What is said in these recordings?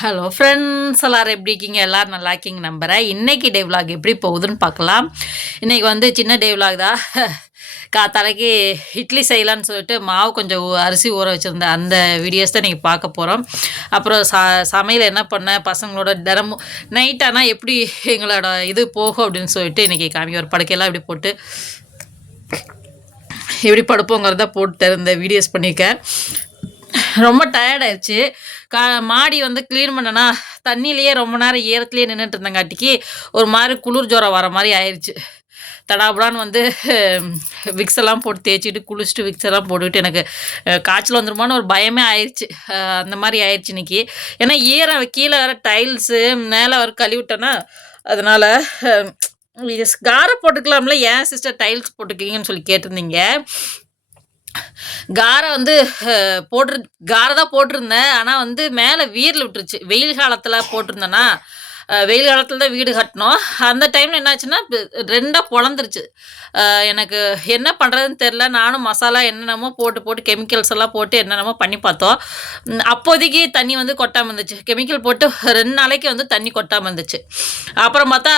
Hello friends எல்லாரும் எப்படி இருக்கீங்க? எல்லோரும் நல்லா இருக்கீங்க நம்புகிறேன் இன்றைக்கி டே விலாக் எப்படி போகுதுன்னு பார்க்கலாம். இன்றைக்கி வந்து சின்ன டே விலாக் தான். காத்தாலைக்கு இட்லி செய்யலான்னு சொல்லிட்டு மாவு கொஞ்சம் அரிசி ஊற வச்சுருந்தேன் அந்த வீடியோஸ் தான் நீங்கள் பார்க்க போகிறோம் அப்புறம் ச சமையல் என்ன பண்ணேன் பசங்களோட தினமும் நைட் ஆனால் எப்படி எங்களோட இது போகும் அப்படின்னு சொல்லிட்டு இன்றைக்கி காமி ஒரு படுக்கையெல்லாம் இப்படி போட்டு எப்படி படுப்போங்கிறத போட்டு இருந்த வீடியோஸ் பண்ணியிருக்கேன். ரொம்ப டயர்டாயிடுச்சு கா மாடி வந்து க்ளீன் பண்ணனா தண்ணியிலேயே ரொம்ப நேரம் ஈரத்துலேயே நின்றுட்டு இருந்தங்காட்டிக்கு ஒரு மாதிரி குளிர் ஜுரம் வர மாதிரி ஆயிடுச்சு தடாபுடான்னு வந்து விக்ஸ் எல்லாம் போட்டு தேய்ச்சிட்டு குளிச்சுட்டு விக்ஸ் எல்லாம் போட்டுக்கிட்டு எனக்கு காய்ச்சல் வந்துருமான்னு ஒரு பயமே ஆயிடுச்சு அந்த மாதிரி ஆயிடுச்சு இன்னைக்கு. ஏன்னா ஈரம் கீழே வர டைல்ஸு மேலே வர கழுவிட்டோன்னா அதனால் காரை போட்டுக்கலாம்ல ஏன் சிஸ்டர் டைல்ஸ் போட்டுக்கிறீங்கன்னு சொல்லி கேட்டிருந்தீங்க. காரை வந்து அஹ், போட்டு காரை தான் போட்டிருந்தேன். ஆனால் வந்து மேலே வீரில் விட்டுருச்சு. வெயில் காலத்தில் போட்டிருந்தேன்னா வெயில் காலத்தில் தான் வீடு கட்டினோம். அந்த டைமில் என்னாச்சுன்னா ரெண்டாக பொழந்துருச்சு எனக்கு என்ன பண்ணுறதுன்னு தெரில நானும் மசாலா என்னென்னமோ போட்டு போட்டு கெமிக்கல்ஸ் எல்லாம் போட்டு என்னென்னமோ பண்ணி பார்த்தோம். அப்போதைக்கு தண்ணி வந்து கொட்டாமல் இருந்துச்சு. கெமிக்கல் போட்டு ரெண்டு நாளைக்கு வந்து தண்ணி கொட்டாமல் இருந்துச்சு. அப்புறம் பார்த்தா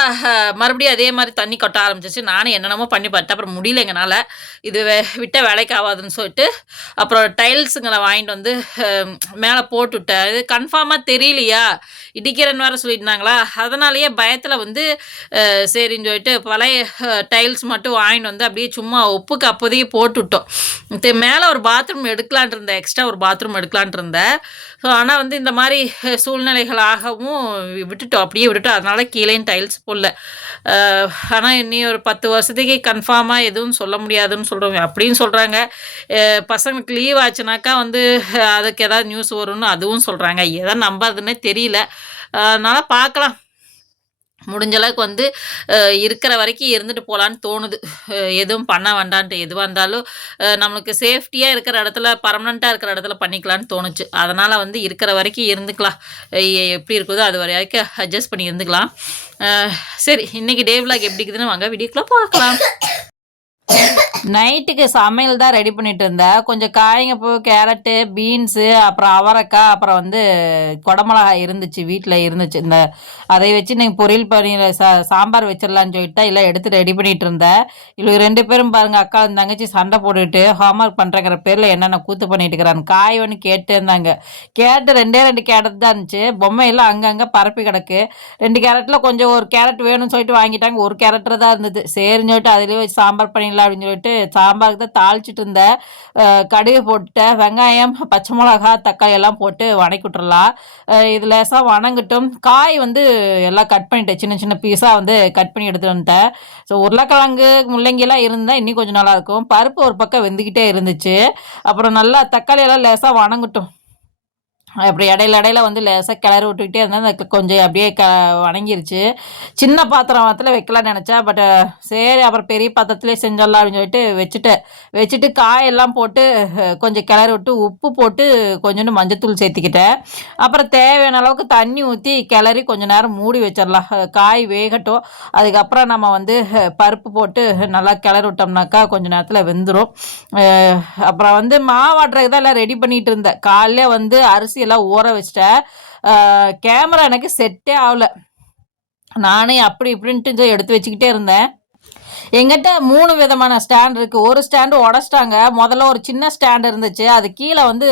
மறுபடியும் அதே மாதிரி தண்ணி கொட்ட ஆரம்பிச்சிச்சு. நானும் என்னென்னமோ பண்ணி பார்த்தேன். அப்புறம் முடியல எங்களால் இது வே- விட்ட வேலைக்கு ஆகாதுன்னு சொல்லிட்டு அப்புறம் டைல்ஸுங்களை வாங்கிட்டு வந்து மேலே போட்டுவிட்டேன் இது கன்ஃபார்மாக தெரியலையா? இடிக்கிறேன்னு வேறு சொல்லியிருந்தாங்களா? அதனாலேயே பயத்தில் வந்து சரின்னு சொல்லிட்டு பழைய டைல்ஸ் மட்டும் வாங்கிட்டு வந்து அப்படியே சும்மா உப்புக்கு அப்போதையே போட்டுவிட்டோம் மேலே ஒரு பாத்ரூம் எடுக்கலான் இருந்தேன். எக்ஸ்ட்ரா ஒரு பாத்ரூம் எடுக்கலான் இருந்தேன். ஸோ ஆனால் வந்து இந்த மாதிரி சூழ்நிலைகளாகவும் விட்டுட்டோம். அப்படியே விட்டுட்டோம். அதனால கீழேயும் டைல்ஸ் போடல. ஆனால் இனி ஒரு பத்து வருஷத்துக்கு கன்ஃபார்மாக எதுவும் சொல்ல முடியாதுன்னு சொல்கிறோம் அப்படின்னு சொல்கிறாங்க பசங்களுக்கு லீவ் ஆச்சுனாக்கா வந்து அதுக்கு ஏதாவது நியூஸ் வரும்னு அதுவும் சொல்கிறாங்க எதை நம்பாதுன்னே தெரியல. அதனால் பார்க்கலாம் முடிஞ்ச அளவுக்கு வந்து இருக்கிற வரைக்கும் இருந்துட்டு போகலான்னு தோணுது. எதுவும் பண்ண வேண்டான்ட்டு எதுவாக இருந்தாலும் நம்மளுக்கு சேஃப்டியாக இருக்கிற இடத்துல பர்மனெண்ட்டாக இருக்கிற இடத்துல பண்ணிக்கலான்னு தோணுச்சு. அதனால் வந்து இருக்கிற வரைக்கும் இருந்துக்கலாம். எப்படி இருக்குதோ அது வரைக்கும் அட்ஜஸ்ட் பண்ணி இருந்துக்கலாம். சரி இன்னைக்கு டே விளாக் எப்படி இருக்குதுன்னு வாங்க வீடியோக்குள்ளே பார்க்கலாம் நைட்டுக்கு சமையல் தான் ரெடி பண்ணிட்டு இருந்தேன் கொஞ்சம் காய்ங்க பூ கேரட்டு பீன்ஸு அப்புறம் அவரைக்காய் அப்புறம் வந்து குடமிளகாய் இருந்துச்சு வீட்டில் இருந்துச்சு. இந்த அதை வச்சு நீங்கள் பொரியல் பண்ணி சா சாம்பார் வச்சிடலான்னு சொல்லிட்டு இல்லை எடுத்து ரெடி பண்ணிட்டு இருந்தேன் இவங்க ரெண்டு பேரும் பாருங்கள் அக்கா தங்கச்சி சண்டை போட்டுட்டு ஹோம்ஒர்க் பண்ணுறங்கிற பேரில் என்னென்ன கூத்து பண்ணிட்டு இருக்கிறாங்க காய் ஒன்று கேட்டு இருந்தாங்க. கேரட்டு ரெண்டே ரெண்டு கேரட் தான் இருந்துச்சு. பொம்மையெல்லாம் அங்கங்கே பரப்பி கிடக்கு. ரெண்டு கேரட்டில் கொஞ்சம் ஒரு கேரட் வேணும்னு சொல்லிட்டு வாங்கிட்டாங்க. ஒரு கேரட் தான் இருந்தது. சரின்னு சொல்லிட்டு அதுலேயே வச்சு சாம்பார் பண்ணிடலாம் அப்படின்னு சொல்லிட்டு சாம்பாருக்கு தான் தாளிச்சிட்டு இருந்தேன் கடுகு போட்டுட்டேன் வெங்காயம் பச்சை மிளகா தக்காளி எல்லாம் போட்டு வணக்கி விட்டுறலாம். இது லேசாக வணங்கட்டும். காய் வந்து எல்லாம் கட் பண்ணிட்டேன். சின்ன சின்ன பீஸாக வந்து கட் பண்ணி எடுத்துகிட்டு வந்துட்டேன். ஸோ உருளைக்கிழங்கு முள்ளங்கிலாம் இருந்தால் இன்னும் கொஞ்சம் நல்லாயிருக்கும் பருப்பு ஒரு பக்கம் வெந்துக்கிட்டே இருந்துச்சு. அப்புறம் நல்லா தக்காளி எல்லாம் லேசாக வணங்கட்டும். அப்படி இடையில இடையில வந்து லேசாக கிளறி விட்டுக்கிட்டே இருந்தால் அந்த கொஞ்சம் அப்படியே க வணங்கிருச்சு. சின்ன பாத்திரத்தில் வைக்கலாம்னு நினச்சேன் பட் சரி அப்புறம் பெரிய பாத்திரத்துலேயே செஞ்சிடலாம் அப்படின்னு சொல்லிட்டு வச்சுட்டேன். வச்சுட்டு காயெல்லாம் போட்டு கொஞ்சம் கிளறி விட்டு உப்பு போட்டு கொஞ்சோண்டு மஞ்சத்தூள் சேர்த்துக்கிட்டேன். அப்புறம் தேவையான அளவுக்கு தண்ணி ஊற்றி கிளறி கொஞ்சம் நேரம் மூடி வச்சிடலாம் காய் வேகட்டும். அதுக்கப்புறம் நம்ம வந்து பருப்பு போட்டு நல்லா கிளறி விட்டோம்னாக்கா கொஞ்சம் நேரத்தில் வெந்துடும் அப்புறம் வந்து மாவாட்டுறதுக்கு தான் எல்லாம் ரெடி பண்ணிகிட்டு இருந்தேன். காலையில் வந்து அரிசி எல்லாம் ஊற வச்சிட்டேன். கேமரா எனக்கு செட்டே ஆகல. நானே அப்படி இப்படின்ட்டு எடுத்து வச்சுக்கிட்டே இருந்தேன். எங்கிட்ட மூணு விதமான ஸ்டாண்ட் இருக்குது ஒரு ஸ்டாண்டு உடச்சிட்டாங்க. முதல்ல ஒரு சின்ன ஸ்டாண்ட் இருந்துச்சு. அது கீழே வந்து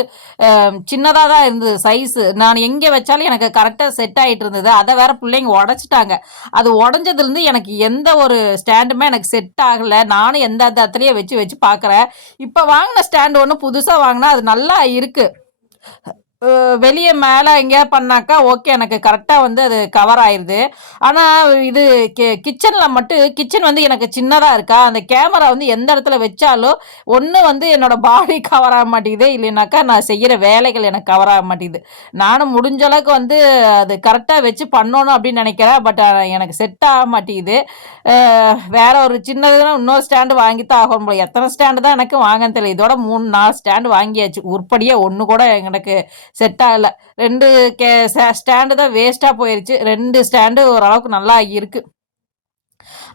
சின்னதாக தான் இருந்தது சைஸு நான் எங்கே வச்சாலும் எனக்கு கரெக்டாக செட் ஆகிட்டு இருந்தது. அதை வேற பிள்ளைங்க உடச்சிட்டாங்க. அது உடஞ்சதுலேருந்து எனக்கு எந்த ஒரு ஸ்டாண்டுமே எனக்கு செட் ஆகலை. நானும் எந்த இடத்துலையே வச்சு வச்சு பார்க்குறேன். இப்போ வாங்கின ஸ்டாண்டு ஒன்று புதுசாக வாங்கினா அது நல்லா இருக்குது வெளியே மேலே எங்கேயாவது பண்ணாக்கா ஓகே எனக்கு கரெக்டாக வந்து அது கவர் ஆயிடுது ஆனால் இது கிச்சனில் மட்டும் கிச்சன் வந்து எனக்கு சின்னதாக இருக்கா? அந்த கேமரா வந்து எந்த இடத்துல வச்சாலும் ஒன்று வந்து என்னோட பாடி கவர் ஆக மாட்டேங்குது. இல்லைனாக்கா நான் செய்கிற வேலைகள் எனக்கு கவர் ஆக மாட்டேங்குது. நானும் முடிஞ்ச அளவுக்கு வந்து அது கரெக்டாக வச்சு பண்ணணும் அப்படின்னு நினைக்கிறேன். பட் எனக்கு செட் ஆக மாட்டேங்குது. வேறு வேற ஒரு சின்னதுன்னா இன்னொரு ஸ்டாண்டு வாங்கி தான் ஆகணும் போல. எத்தனை ஸ்டாண்டு தான் எனக்கு வாங்கன்னு தெரியல. இதோட மூணு நாலு ஸ்டாண்டு வாங்கியாச்சு. உருப்படியாக ஒன்று கூட எனக்கு செட் ஆகலை. ரெண்டு கே ஸ்டாண்டு தான் வேஸ்ட்டாக போயிடுச்சு ரெண்டு ஸ்டாண்டு ஓரளவுக்கு நல்லா இருக்குது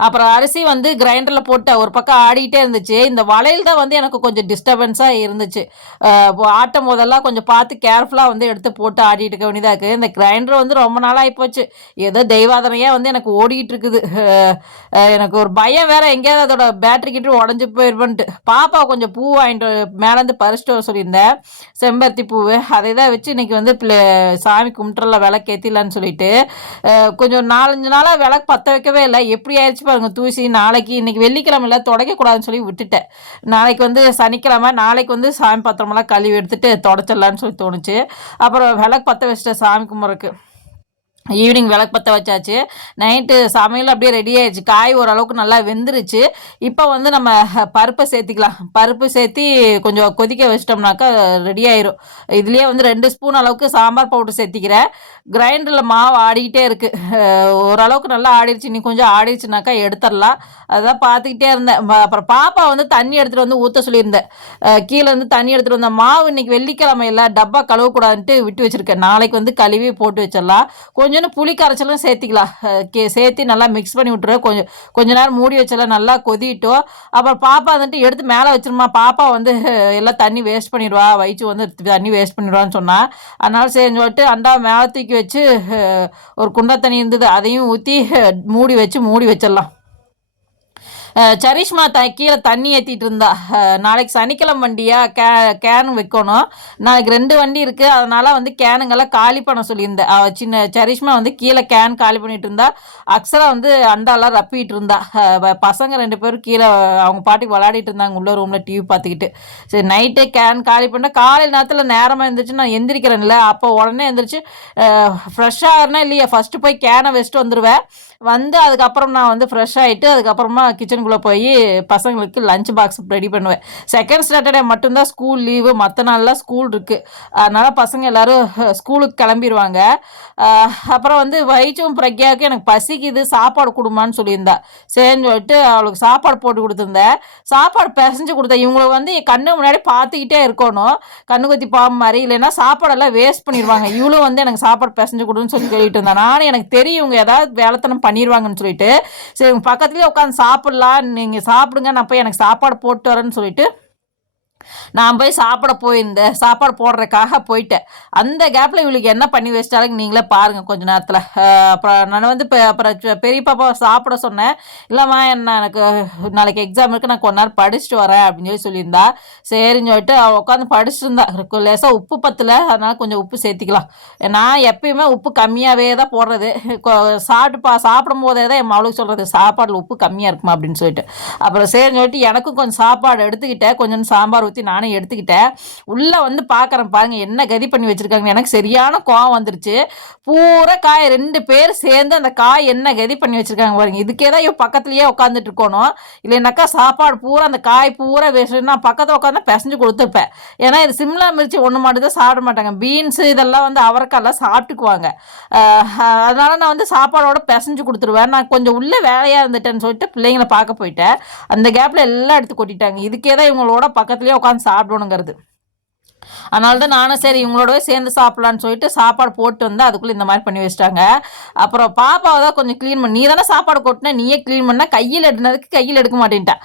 அப்புறம் அரிசி வந்து கிரைண்டரில் போட்டு ஒரு பக்கம் ஆடிக்கிட்டே இருந்துச்சு. இந்த வளையல் தான் வந்து எனக்கு கொஞ்சம் டிஸ்டர்பன்ஸாக இருந்துச்சு. ஆட்டம் ஆட்டும் போதெல்லாம் கொஞ்சம் பார்த்து கேர்ஃபுல்லாக வந்து எடுத்து போட்டு ஆடிட்டு இருக்க வேண்டியதாக இருக்குது இந்த கிரைண்டர் வந்து ரொம்ப நாளாக போச்சு. ஏதோ தெய்வாதனையாக வந்து எனக்கு ஓடிக்கிட்டு இருக்குது. எனக்கு ஒரு பயம் வேற. எங்கேயாவது அதோட பேட்டரி கிட்ட உடஞ்சி போயிருப்பேன்ட்டு. பாப்பா கொஞ்சம் பூ வாங்கிட்டு மேலேருந்து பறிச்சுட்டு வர சொல்லியிருந்தேன். செம்பருத்தி பூவு. அதை தான் வச்சு இன்றைக்கி வந்து பிள்ளை சாமி கும்பிட்டுறல விளக்கேற்றிடலான்னு சொல்லிட்டு கொஞ்சம் நாலஞ்சு நாளாக விளக்கு பற்ற வைக்கவே இல்லை. எப்படி ஆயிடுச்சு பாருங்க தூசி நாளைக்கு இன்னைக்கு வெள்ளிக்கிழமை இல்லை தொடக்கக்கூடாதுன்னு சொல்லி விட்டுட்டேன். நாளைக்கு வந்து சனிக்கிழமை நாளைக்கு வந்து சாமி பத்திரமெல்லாம் கழுவி எடுத்துட்டு தொடச்சிடலான்னு சொல்லி தோணுச்சு. அப்புறம் விளக்கு பற்ற வச்சுட்டேன் சாமி கும்பிட்றக்கு ஈவினிங் விளக்கு பற்ற வச்சாச்சு. நைட்டு சமையல் அப்படியே ரெடி ஆயிடுச்சு. காய் ஓரளவுக்கு நல்லா வெந்துருச்சு. இப்போ வந்து நம்ம பருப்பை சேர்த்திக்கலாம். பருப்பு சேர்த்தி கொஞ்சம் கொதிக்க வச்சிட்டோம்னாக்கா ரெடி ஆயிரும். இதுலேயே வந்து ரெண்டு ஸ்பூன் அளவுக்கு சாம்பார் பவுடர் சேர்த்திக்கிறேன். கிரைண்டரில் மாவு ஆடிக்கிட்டே இருக்குது ஓரளவுக்கு நல்லா ஆடிடுச்சு இன்னி கொஞ்சம் ஆடிடுச்சுனாக்கா எடுத்துடலாம். அதான் பார்த்துக்கிட்டே இருந்தேன். அப்புறம் பாப்பா வந்து தண்ணி எடுத்துகிட்டு வந்து ஊற்ற சொல்லியிருந்தேன். கீழே வந்து தண்ணி எடுத்துகிட்டு வந்தேன் மாவு இன்னைக்கு வெள்ளிக்கிழமை இல்லை டப்பா கழுவக்கூடாதுன்ட்டு விட்டு வச்சுருக்கேன். நாளைக்கு வந்து கழுவி போட்டு வச்சிடலாம். கொஞ்சம் கொஞ்சம் புளி கரைச்சலும் சேர்த்திக்கலாம். கே சேர்த்து நல்லா மிக்ஸ் பண்ணி விட்டுரு. கொஞ்சம் கொஞ்ச நேரம் மூடி வச்சலாம் நல்லா கொதிட்டோம் அப்புறம் பாப்பா வந்துட்டு எடுத்து மேலே வச்சிருமா பாப்பா வந்து எல்லாம் தண்ணி வேஸ்ட் பண்ணிடுவா. வயிற்று வந்து தண்ணி வேஸ்ட் பண்ணிடுவான்னு சொன்னால் அதனால சரின்னு சொல்லிட்டு அண்டா மேலே தூக்கி வச்சு ஒரு குண்டா தண்ணி இருந்தது அதையும் ஊற்றி மூடி வச்சு மூடி வச்சிடலாம். சரிஷ்மா த கீழே தண்ணி ஏற்றிட்டு இருந்தா. நாளைக்கு சனிக்கிழமை வண்டியா? கே கேன் வைக்கணும். நாளைக்கு ரெண்டு வண்டி இருக்குது அதனால் வந்து கேனுங்கெல்லாம் காலி பண்ண சொல்லியிருந்தேன். அவள் சின்ன சரிஷ்மா வந்து கீழே கேன் காலி பண்ணிட்டு இருந்தா. அக்ஸரா வந்து அந்தாலாம் ரப்பிட்டு இருந்தா. பசங்க ரெண்டு பேரும் கீழே அவங்க பாட்டுக்கு விளையாடிட்டு இருந்தாங்க. உள்ள ரூமில் டிவி பார்த்துக்கிட்டு. சரி நைட்டே கேன் காலி பண்ணால் காலையில் நேரத்தில் நேரமாக எழுந்திரிச்சு நான் எந்திரிக்கிறேன்ல. அப்போ உடனே எந்திரிச்சு ஃப்ரெஷ்ஷாக ஆகிறனா இல்லையா? ஃபஸ்ட்டு போய் கேனை வச்சுட்டு வந்துடுவேன் வந்து அதுக்கப்புறம் நான் வந்து ஃப்ரெஷ் ஆகிட்டு அதுக்கப்புறமா கிச்சனுக்குள்ளே போய் பசங்களுக்கு லஞ்ச் பாக்ஸ் ரெடி பண்ணுவேன். செகண்ட் சாட்டர்டே மட்டும்தான் ஸ்கூல் லீவு மற்ற நாள்லாம் ஸ்கூல் இருக்குது அதனால் பசங்க எல்லோரும் ஸ்கூலுக்கு கிளம்பிடுவாங்க அப்புறம் வந்து வயிற்றும் பிரக்யாவுக்கு எனக்கு பசிக்குது சாப்பாடு கொடுமான்னு சொல்லியிருந்தா. சரின்னு சொல்லிட்டு அவளுக்கு சாப்பாடு போட்டு கொடுத்துருந்தேன். சாப்பாடு பிசைஞ்சு கொடுத்தேன். இவங்களை வந்து என் கண்ணு முன்னாடி பார்த்துக்கிட்டே இருக்கணும். கண்ணு குத்தி பாம்பு மாதிரி இல்லைன்னா சாப்பாடெல்லாம் வேஸ்ட் பண்ணிடுவாங்க. இவளும் வந்து எனக்கு சாப்பாடு பிசைஞ்சு கொடுன்னு சொல்லி சொல்லிட்டு இருந்தா. நானும் எனக்கு தெரியும் இவங்க ஏதாவது வேலைத்தனம் பண்ணிடுவாங்கன்னு சொல்லிட்டு. சரி பக்கத்துலேயே உட்காந்து சாப்பிட்லாம். நீங்கள் சாப்பிடுங்க நான் போய் எனக்கு சாப்பாடு போட்டு வரேன்னு சொல்லிட்டு நான் போய் சாப்பிட போயிருந்தேன் சாப்பாடு போடுறதுக்காக போயிட்டேன். அந்த கேப்பில் இவளுக்கு என்ன பண்ணி வச்சிட்டாலும் நீங்களே பாருங்கள் கொஞ்ச நேரத்தில். அப்புறம் நான் வந்து இப்போ அப்புறம் பெரிய பாப்பா சாப்பிட சொன்னேன். இல்லைம்மா என்ன எனக்கு நாளைக்கு எக்ஸாம் இருக்குது நான் கொஞ்ச நேரம் படிச்சுட்டு வரேன் அப்படின்னு சொல்லி சொல்லியிருந்தா. சரின்னு சொல்லிட்டு அவள் உட்காந்து படிச்சுட்டு இருந்தா. லேசாக உப்பு பத்தில் அதனால் கொஞ்சம் உப்பு சேர்த்திக்கலாம். நான் எப்பயுமே உப்பு கம்மியாகவே தான் போடுறது. சாப்பிட்டு பா சாப்பிடும் போதே தான் என் மவளுக்கு சொல்கிறது சாப்பாடில் உப்பு கம்மியாக இருக்குமா அப்படின்னு சொல்லிட்டு. அப்புறம் சரின்னு சொல்லிட்டு எனக்கும் கொஞ்சம் சாப்பாடு எடுத்துக்கிட்டேன். கொஞ்சம் சாம்பார் ஊற்றி நானும் எடுத்துக்கிட்டேன். உள்ளே வந்து பார்க்குறேன் பாருங்க என்ன கதி பண்ணி வச்சுருக்காங்க எனக்கு சரியான கோவம் வந்துருச்சு. பூரா காய் ரெண்டு பேர் சேர்ந்து அந்த காய் என்ன கதி பண்ணி வச்சுருக்காங்க பாருங்க. இதுக்கே தான் இவன் பக்கத்துலேயே உட்காந்துட்டு இருக்கணும். இல்லைனாக்கா சாப்பாடு பூரா அந்த காய் பூரா வேஸ்ட் நான் பக்கத்தில் உட்காந்து பிசைஞ்சு கொடுத்துருப்பேன். ஏன்னா இது சிம்லா மிர்ச்சி ஒன்று மட்டும் தான் சாப்பிட மாட்டாங்க. பீன்ஸ் இதெல்லாம் வந்து அவரைக்காய்லாம் சாப்பிட்டுக்குவாங்க. அதனால் அதனால நான் வந்து சாப்பாடோட பிசைஞ்சு கொடுத்துருவேன். நான் கொஞ்சம் உள்ள வேலையாக இருந்துட்டேன்னு சொல்லிட்டு பிள்ளைங்களை பார்க்க போயிட்டேன். அந்த கேப்பில் எல்லாம் எடுத்து கொட்டிட்டாங்க. இதுக்கே தான் இவங்களோட பக்கத்துலேயே உட்காந்து சாப்பிடணுங்கிறது. அதனால தான் நானும் சரி இவங்களோடவே சேர்ந்து சாப்பிட்லான்னு சொல்லிட்டு சாப்பாடு போட்டு வந்து அதுக்குள்ளே இந்த மாதிரி பண்ணி வச்சிட்டாங்க. அப்புறம் பாப்பாவை தான் கொஞ்சம் க்ளீன் பண்ணி நீ தானே சாப்பாடு கொட்டின நீயே க்ளீன் பண்ண கையில் எடுனதுக்கு கையில் எடுக்க மாட்டேன்ட்டா.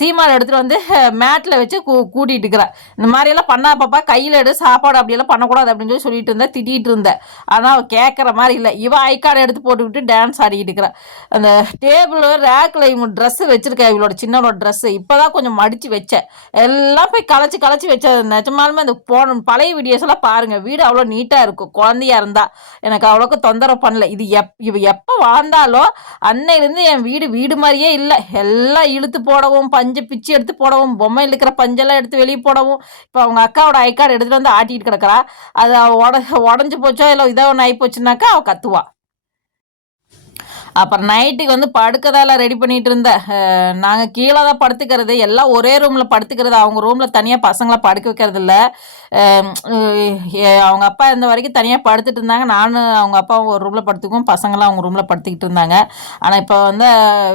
சீமாவில் எடுத்துகிட்டு வந்து மேட்டில் வச்சு கூ கூட்டிகிட்டு இருக்கிறேன் இந்த மாதிரியெல்லாம் பண்ணா பாப்பா கையில் எடு சாப்பாடு அப்படியெல்லாம் பண்ணக்கூடாது அப்படின்னு சொல்லி சொல்லிட்டு இருந்தேன் திட்டிகிட்டு இருந்தேன் ஆனால் அவள் கேட்குற மாதிரி இல்லை. இவன் ஐ கார்டு எடுத்து போட்டுக்கிட்டு டான்ஸ் ஆடிக்கிட்டு இருக்கிறான் அந்த டேபிள் ரேக்கில் இவங்க ட்ரெஸ்ஸு வச்சிருக்கா இவளோட சின்னவளோட ட்ரெஸ்ஸு இப்போ தான் கொஞ்சம் மடித்து வச்சேன். எல்லாம் போய் களைச்சி களைச்சி வச்சேன். நிஜமாலுமே அந்த போன பழைய வீடியோஸ் எல்லாம் பாருங்க. வீடு அவ்வளோ நீட்டாக இருக்கும். குழந்தையா இருந்தால் எனக்கு அவ்வளோக்கு தொந்தரவு பண்ணல. இது எப் இவ எப்போ வாழ்ந்தாலோ அன்னையிலேருந்து என் வீடு வீடு மாதிரியே இல்லை. எல்லாம் இழுத்து போடவும் பஞ்சு பிச்சு எடுத்து போடவும் பொம்மையில் இருக்கிற பஞ்செல்லாம் எடுத்து வெளியே போடவும் இப்போ அவங்க அக்காவோட ஐ கார்டு எடுத்துகிட்டு வந்து ஆட்டிகிட்டு கிடக்குறா. அது உட உடஞ்சி போச்சோ இல்லை இதாக ஒன்று ஆகி போச்சுனாக்கா அவள் கத்துவா. அப்புறம் நைட்டுக்கு வந்து படுக்கதெல்லாம் ரெடி பண்ணிட்டு இருந்தேன் நாங்கள் கீழே தான் படுத்துக்கிறது. எல்லாம் ஒரே ரூமில் படுத்துக்கிறது. அவங்க ரூமில் தனியாக பசங்களை படுக்க வைக்கிறது இல்லை அவங்க அப்பா இருந்த வரைக்கும் தனியாக படுத்துட்டு இருந்தாங்க. நானும் அவங்க அப்பா ஒரு ரூமில் படுத்துக்குவோம். பசங்களாம் அவங்க ரூமில் படுத்துக்கிட்டு இருந்தாங்க. ஆனால் இப்போ வந்து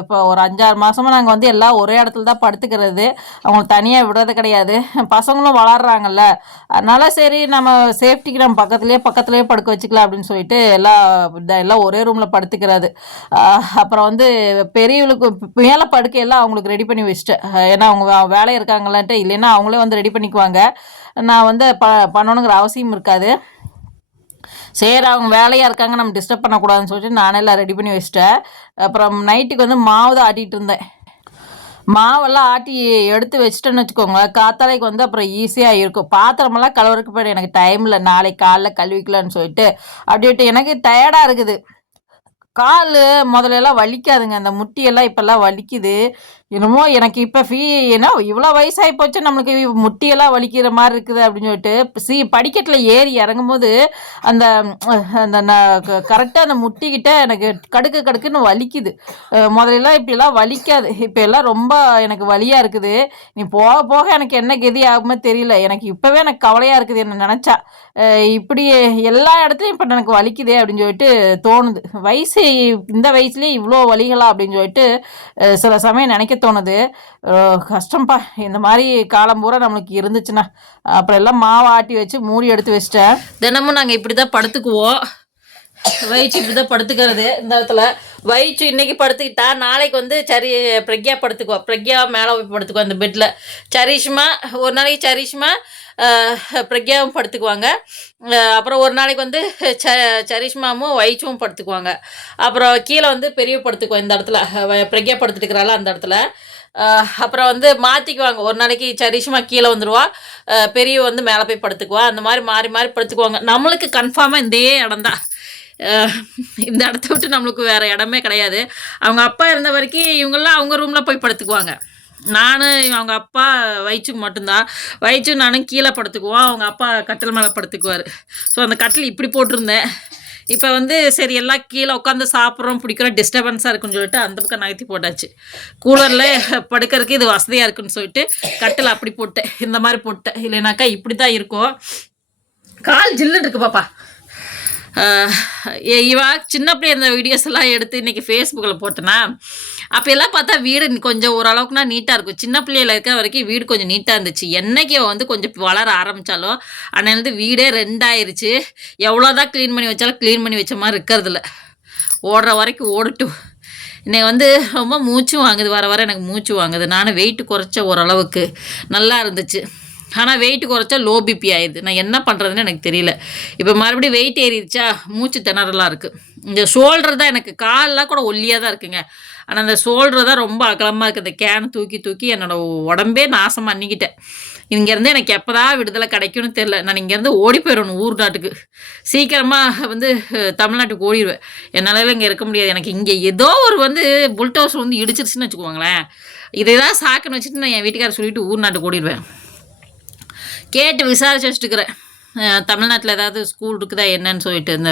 இப்போ ஒரு அஞ்சாறு மாதமாக நாங்கள் வந்து எல்லாம் ஒரே இடத்துல தான் படுத்துக்கிறது. அவங்கள தனியாக விடுறது கிடையாது. பசங்களும் வளர்றாங்கல்ல. அதனால சரி நம்ம சேஃப்டிக்கு நம்ம பக்கத்துலேயே பக்கத்துலேயே படுக்க வச்சுக்கலாம் அப்படின்னு சொல்லிட்டு எல்லாம் இந்த- எல்லாம் ஒரே ரூமில் படுத்துக்கிறது. அப்புறம் வந்து பெரியவளுக்கு மேலே படுக்கையெல்லாம் அவங்களுக்கு ரெடி பண்ணி வச்சுட்டேன். ஏன்னா அவங்க வேலை இருக்காங்களான்ட்டு இல்லைன்னா அவங்களே வந்து ரெடி பண்ணிக்குவாங்க. நான் வந்து ப பண்ணணுங்கிற அவசியம் இருக்காது. சரி அவங்க வேலையாக இருக்காங்க நம்ம டிஸ்டர்ப் பண்ணக்கூடாதுன்னு சொல்லிட்டு நானே எல்லாம் ரெடி பண்ணி வச்சிட்டேன். அப்புறம் நைட்டுக்கு வந்து மாவு தான் ஆட்டிகிட்டு இருந்தேன். மாவெல்லாம் ஆட்டி எடுத்து வச்சிட்டேன்னு வச்சுக்கோங்க. காத்தாலைக்கு வந்து அப்புறம் ஈஸியாக இருக்கும். பாத்திரமெல்லாம் கலவருக்கு போய்ட்டு எனக்கு டைம் இல்லை. நாளைக்கு காலைல கழுவிக்கலான்னு சொல்லிட்டு அப்படின்ட்டு எனக்கு டயர்டாக இருக்குது. கால் முதலெல்லாம் வலிக்காதுங்க. அந்த முட்டியெல்லாம் இப்போல்லாம் வலிக்குது. என்னமோ எனக்கு இப்போ ஃபீ ஏன்னா இவ்வளோ வயசாகி போச்சு நம்மளுக்கு முட்டியெல்லாம் வலிக்கிற மாதிரி இருக்குது அப்படின்னு சொல்லிட்டு சி படிக்கட்டில் ஏறி இறங்கும்போது அந்த அந்த கரெக்டாக அந்த முட்டிக்கிட்ட எனக்கு கடுக்கு கடுக்குன்னு வலிக்குது. முதலெல்லாம் முதல்லலாம் இப்படிலாம் வலிக்காது. இப்போ எல்லாம் ரொம்ப எனக்கு வலியாக இருக்குது. நீ போக போக எனக்கு என்ன கெதி ஆகுமோ தெரியல. எனக்கு இப்போவே எனக்கு கவலையாக இருக்குது என்ன நினச்சா. இப்படி எல்லா இடத்துலையும் இப்போ எனக்கு வலிக்குதே அப்படின்னு சொல்லிட்டு தோணுது. வயசு இந்த வயசுலேயே இவ்வளோ வலிகளா அப்படின்னு சொல்லிட்டு சில சமயம் நினைக்க தோணுது. கஷ்டம்ப்பா இந்த மாதிரி காலம் பூரா நம்மளுக்கு இருந்துச்சுன்னா அப்புறம் எல்லாம் மாவு ஆட்டி வச்சு மூடி எடுத்து வச்சிட்டேன். தினமும் நாங்கள் இப்படி தான் படுத்துக்குவோம். வயிற்று இப்படி தான் படுத்துக்கிறது. இந்த இடத்துல வயிற்று இன்னைக்கு படுத்துக்கிட்டா நாளைக்கு வந்து சரி பிரக்யா படுத்துக்குவோம். பிரக்யா மேலே போய் படுத்துக்குவோம் அந்த பெட்டில் சரிஷ்மா ஒரு நாளைக்கு சரிஷ்மா பிரக்யாவும் படுத்துக்குவாங்க. அப்புறம் ஒரு நாளைக்கு வந்து ச சரிஷ்மாவும் வைச்சும் படுத்துக்குவாங்க. அப்புறம் கீழே வந்து பெரிய படுத்துக்குவோம் இந்த இடத்துல. அஹ், பிரக்யா படுத்துட்டுக்கிறாள் அந்த இடத்துல. அப்புறம் வந்து மாற்றிக்குவாங்க ஒரு நாளைக்கு சரிஷ்மா கீழே வந்துடுவா பெரிய வந்து மேலே போய் படுத்துக்குவா. அந்த மாதிரி மாறி மாறி படுத்துக்குவாங்க. நம்மளுக்கு கன்ஃபார்மாக இதே இடம் தான். இந்த இடத்த விட்டு நம்மளுக்கு வேறு இடமே கிடையாது. அவங்க அப்பா இருந்த வரைக்கும் இவங்கெல்லாம் அவங்க ரூமில் போய் படுத்துக்குவாங்க. நான் அவங்க அப்பா வயிற்றுக்கு மட்டும்தான் வயிற்று நானும் கீழே படுத்துக்குவோம். அவங்க அப்பா கட்டில் மேலே படுத்துக்குவார். ஸோ அந்த கட்டில் இப்படி போட்டிருந்தேன். இப்போ வந்து சரி எல்லாம் கீழே உட்காந்து சாப்பிட்றோம் பிடிக்கிறோம் டிஸ்டர்பன்ஸாக இருக்குன்னு சொல்லிட்டு அந்த பக்கம் நகர்த்தி போட்டாச்சு. கூலரில் படுக்கிறதுக்கு இது வசதியாக இருக்குன்னு சொல்லிட்டு கட்டில் அப்படி போட்டேன். இந்த மாதிரி போட்டேன். இல்லைனாக்கா இப்படி தான் இருக்கும். கால் ஜில்லுன்னு இருக்கு பாப்பா. இவா சின்ன பிள்ளை இந்த வீடியோஸ் எல்லாம் எடுத்து இன்னைக்கு ஃபேஸ்புக்கில் போட்டேனா? அப்போ எல்லாம் பார்த்தா வீடு கொஞ்சம் ஓரளவுக்குனா நீட்டாக இருக்கும். சின்ன பிள்ளையில இருக்கிற வரைக்கும் வீடு கொஞ்சம் நீட்டாக இருந்துச்சு. என்றைக்கு வந்து கொஞ்சம் வளர ஆரம்பித்தாலோ அன்னையிலேருந்து வீடே ரெண்டாயிருச்சு. எவ்வளோதான் க்ளீன் பண்ணி வச்சாலும் க்ளீன் பண்ணி வச்ச மாதிரி இருக்கிறதில்ல. ஓடுற வரைக்கும் ஓடட்டும். இன்னைக்கு வந்து ரொம்ப மூச்சும் வாங்குது. வர வர எனக்கு மூச்சு வாங்குது. நானும் வெயிட் குறைச்ச ஓரளவுக்கு. நல்லா இருந்துச்சு. ஆனால் வெயிட் குறைச்சா லோ பிபி ஆயிடுது. நான் என்ன பண்ணுறதுன்னு எனக்கு தெரியல. இப்போ மறுபடியும் வெயிட் ஏறிடுச்சா? மூச்சு திணறலாம் இருக்குது இந்த ஷோல்டர் தான் எனக்கு காலெலாம் கூட ஒல்லியாக தான் இருக்குங்க. ஆனால் அந்த ஷோல்டர் தான் ரொம்ப அகலமாக இருக்குது இந்த கேன் தூக்கி தூக்கி என்னோட உடம்பே நாசம் பண்ணிக்கிட்டேன் இங்கேருந்து எனக்கு எப்போதா விடுதலை கிடைக்கும்னு தெரில நான் இங்கேருந்து ஓடி போயிடணும் ஊர் நாட்டுக்கு. சீக்கிரமாக வந்து தமிழ்நாட்டுக்கு ஓடிடுவேன் என்னால் இங்கே இருக்க முடியாது. எனக்கு இங்கே ஏதோ ஒரு வந்து புல்டோஸ் வந்து இடிச்சிருச்சுன்னு வச்சுக்கோங்களேன். இதை தான் சாக்குன்னு வச்சுட்டு நான் என் வீட்டுக்காரர் சொல்லிவிட்டு ஊர் நாட்டுக்கு ஓடிடுவேன் கேட்டு விசாரிச்சு வச்சுட்டுக்கிறேன் தமிழ்நாட்டில் ஏதாவது ஸ்கூல் இருக்குதா என்னன்னு சொல்லிட்டு இந்த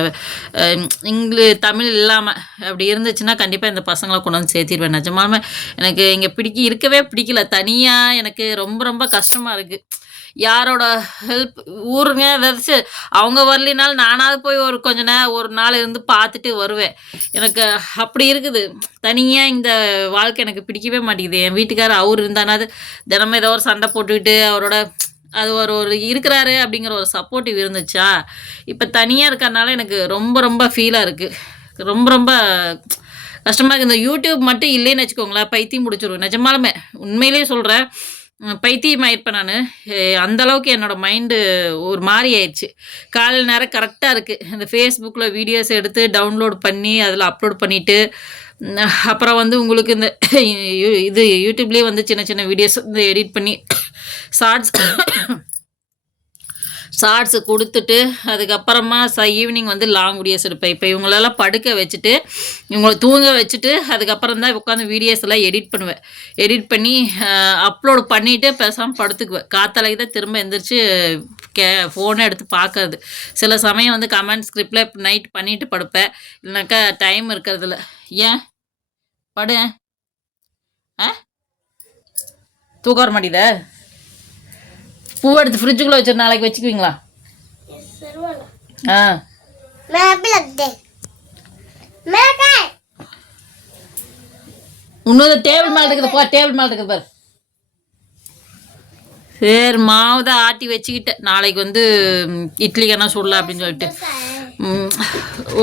இங்கிலீ தமிழ் இல்லாமல் அப்படி இருந்துச்சுன்னா கண்டிப்பாக இந்த பசங்களை கொண்டு வந்து சேர்த்திடுவேன். நிஜமாலுமே எனக்கு இங்கே பிடிக்க இருக்கவே பிடிக்கல. தனியாக எனக்கு ரொம்ப ரொம்ப கஷ்டமாக இருக்குது யாரோட ஹெல்ப் ஊருங்க ஏதாச்சும் அவங்க வரலினாலும் நானாவது போய் ஒரு கொஞ்ச நேரம் ஒரு நாள் இருந்து பார்த்துட்டு வருவேன். எனக்கு அப்படி இருக்குது. தனியாக இந்த வாழ்க்கை எனக்கு பிடிக்கவே மாட்டேங்குது. என் வீட்டுக்காரர் அவர் இருந்தானாவது தினமும் ஏதோ ஒரு சண்டை போட்டுக்கிட்டு அவரோட அது ஒரு ஒரு இருக்கிறாரு அப்படிங்கிற ஒரு சப்போர்ட்டிவ் இருந்துச்சா? இப்போ தனியாக இருக்கறனால எனக்கு ரொம்ப ரொம்ப ஃபீலாக இருக்குது ரொம்ப ரொம்ப கஷ்டமாக இருக்குது இந்த யூடியூப் மட்டும் இல்லைன்னு வச்சுக்கோங்களேன். பைத்தியம் முடிச்சிடும் நிஜமாலுமே. உண்மையிலேயே சொல்கிறேன் பைத்தியம் ஆயிருப்பேன் நான். அந்தளவுக்கு என்னோடய மைண்டு ஒரு மாதிரி ஆயிடுச்சு. காலையில் நேரம் கரெக்டாக இருக்குது இந்த ஃபேஸ்புக்கில் வீடியோஸ் எடுத்து டவுன்லோட் பண்ணி அதில் அப்லோட் பண்ணிவிட்டு அப்புறம் வந்து உங்களுக்கு இந்த இது யூடியூப்லேயே வந்து சின்ன சின்ன வீடியோஸ் வந்து எடிட் பண்ணி ஷார்ட்ஸ் ஷார்ட்ஸு கொடுத்துட்டு அதுக்கப்புறமா ச ஈவினிங் வந்து லாங் வீடியோஸ் எடுப்பேன். இப்போ இவங்களெல்லாம் படுக்க வச்சுட்டு இவங்களை தூங்க வச்சுட்டு அதுக்கப்புறம் தான் உட்காந்து வீடியோஸ் எல்லாம் எடிட் பண்ணுவேன். எடிட் பண்ணி அப்லோட் பண்ணிவிட்டு பேசாமல் படுத்துக்குவேன். காத்தாலைக்கு தான் திரும்ப எந்திரிச்சு கே ஃபோனை எடுத்து பார்க்கறது சில சமயம் வந்து கமெண்ட் ஸ்கிரிப்டில் நைட் பண்ணிவிட்டு படுப்பேன். இல்லைனாக்கா டைம் இருக்கிறதில்ல. ஏன்? படு. ஆ? தூக்க வர மாட்டேத பூ எடுத்து ஃப்ரிட்ஜுக்குள்ளே வச்சு நாளைக்கு வச்சுக்குவீங்களா? ஆ. இன்னொரு டேபிள் மேலே இருக்குது போ டேபிள் மேலே இருக்குது பாரு. சரி மாவு தான் ஆட்டி வச்சுக்கிட்டேன். நாளைக்கு வந்து இட்லி கண்ணா சுடலாம் அப்படின்னு சொல்லிட்டு.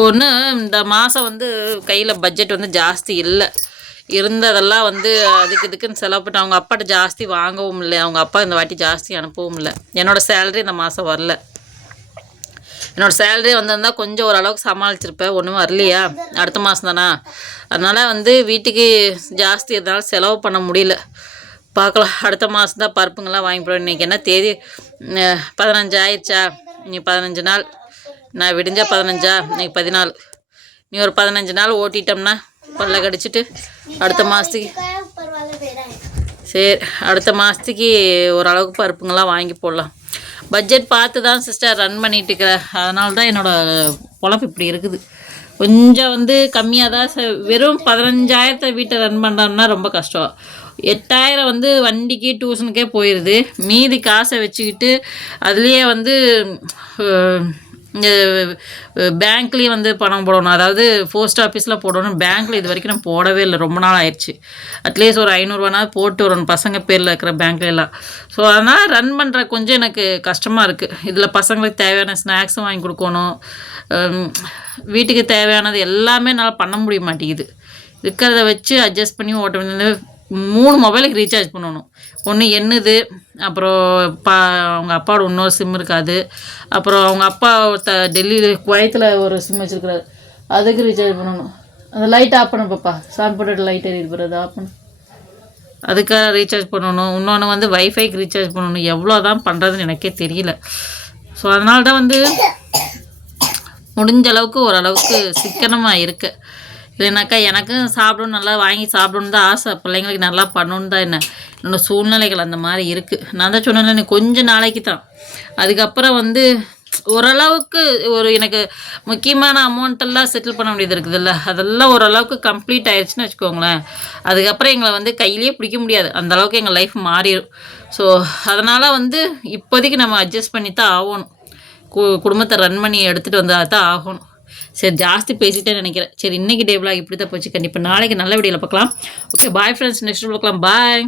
ஒன்று இந்த மாதம் வந்து கையில் பட்ஜெட் வந்து ஜாஸ்தி இல்லை. இருந்ததெல்லாம் வந்து அதுக்கு இதுக்குன்னு செலவு பண்ணி அவங்க அப்பாட்ட ஜாஸ்தி வாங்கவும் இல்லை. அவங்க அப்பா இந்த வாட்டி ஜாஸ்தி அனுப்பவும் இல்லை. என்னோடய சேலரி இந்த மாதம் வரல. என்னோடய சேலரி வந்திருந்தா கொஞ்சம் ஓரளவுக்கு சமாளிச்சிருப்பேன் ஒன்றும் வரலையா? அடுத்த மாதம் தானா? அதனால் வந்து வீட்டுக்கு ஜாஸ்தி எதனால செலவு பண்ண முடியல. பார்க்கலாம் அடுத்த மாதம் தான் பருப்புங்கள்லாம் வாங்கி போடுவேன். இன்றைக்கி என்ன தேதி? பதினஞ்சு ஆயிடுச்சா? நீ பதினஞ்சு நாள். நான் விடிஞ்சா பதினஞ்சா? இன்னைக்கு பதினாலு. நீ ஒரு பதினஞ்சு நாள் ஓட்டிட்டோம்னா பல்ல கடிச்சிட்டு அடுத்த மாதத்துக்கு சரி அடுத்த மாதத்துக்கு ஓரளவுக்கு பருப்புங்கள்லாம் வாங்கி போடலாம். பட்ஜெட் பார்த்து தான் சிஸ்டர் ரன் பண்ணிகிட்டு இருக்கிறேன் அதனால தான் என்னோடய பொழப்பு இப்படி இருக்குது. கொஞ்சம் வந்து கம்மியாக தான் வெறும் பதினஞ்சாயிரத்தை வீட்டை ரன் பண்ணோம்னா ரொம்ப கஷ்டம். எட்டாயிரம் வந்து வண்டிக்கு டியூஷனுக்கே போயிடுது மீதி காசை வச்சுக்கிட்டு அதுலேயே வந்து இந்த பேங்க்லேயும் வந்து பணம் போடணும். அதாவது போஸ்ட் ஆஃபீஸில் போடணும். பேங்க்கில் இது வரைக்கும் நான் போடவே இல்லை. ரொம்ப நாள் ஆயிடுச்சு. அட்லீஸ்ட் ஒரு ஐநூறுரூவானாவது போட்டு வரணும். பசங்க பேரில் இருக்கிற பேங்க்லாம் ஸோ அதனால் ரன் பண்ணுற கொஞ்சம் எனக்கு கஷ்டமாக இருக்குது இதில் பசங்களுக்கு தேவையான ஸ்நாக்ஸும் வாங்கி கொடுக்கணும். வீட்டுக்கு தேவையானது எல்லாமே என்னால் பண்ண முடிய மாட்டேங்குது. இருக்கிறத வச்சு அட்ஜஸ்ட் பண்ணி ஓட்ட மூணு மொபைலுக்கு ரீசார்ஜ் பண்ணணும். ஒன்று என்னது அப்புறம் பா அவங்க அப்பாவோட இன்னொரு சிம் இருக்காது. அப்புறம் அவங்க அப்பா த டெல்லியில் குவைத்தில் ஒரு சிம் வச்சுருக்கிறாரு. அதுக்கு ரீசார்ஜ் பண்ணணும். அந்த லைட் ஆஃப் பண்ணு பாப்பா. சாமி போட்டு லைட் எரியுது பாரு அதை ஆஃப் பண்ணு. அதுக்காக ரீசார்ஜ் பண்ணணும். இன்னொன்று வந்து வைஃபைக்கு ரீசார்ஜ் பண்ணணும். எவ்வளோ தான் பண்ணுறதுன்னு எனக்கே தெரியல. ஸோ அதனால தான் வந்து முடிஞ்ச அளவுக்கு ஓரளவுக்கு சிக்கனமாக இருக்குது இல்லைனாக்கா எனக்கும் சாப்பிடணும் நல்லா வாங்கி சாப்பிடணும் தான் ஆசை. பிள்ளைங்களுக்கு நல்லா பண்ணணும் தான் என்ன என்னோடய சூழ்நிலைகள் அந்த மாதிரி இருக்குது நான் தான் சொன்னேன் கொஞ்சம் நாளைக்கு தான். அதுக்கப்புறம் வந்து ஓரளவுக்கு ஒரு எனக்கு முக்கியமான அமௌண்ட்டெல்லாம் செட்டில் பண்ண வேண்டியது இருக்குதுல்ல. அதெல்லாம் ஓரளவுக்கு கம்ப்ளீட் ஆயிடுச்சுன்னு வச்சுக்கோங்களேன். அதுக்கப்புறம் எங்களை வந்து கையிலேயே பிடிக்க முடியாது. அந்தளவுக்கு எங்கள் லைஃப் மாறிடும். ஸோ அதனால் வந்து இப்போதைக்கு நம்ம அட்ஜஸ்ட் பண்ணி தான் ஆகணும். கு குடும்பத்தை ரன் பண்ணி எடுத்துகிட்டு வந்தால் தான் ஆகணும். சரி ஜாஸ்தி பேசிட்டே நினைக்கிறேன். சரி இன்னைக்கு டேபிளாக இப்படி தான் போச்சு. கண்டிப்பாக நாளைக்கு நல்ல வீடியோவில் பார்க்கலாம். ஓகே பாய் ஃப்ரெண்ட்ஸ் நெக்ஸ்ட் பார்க்கலாம். பாய்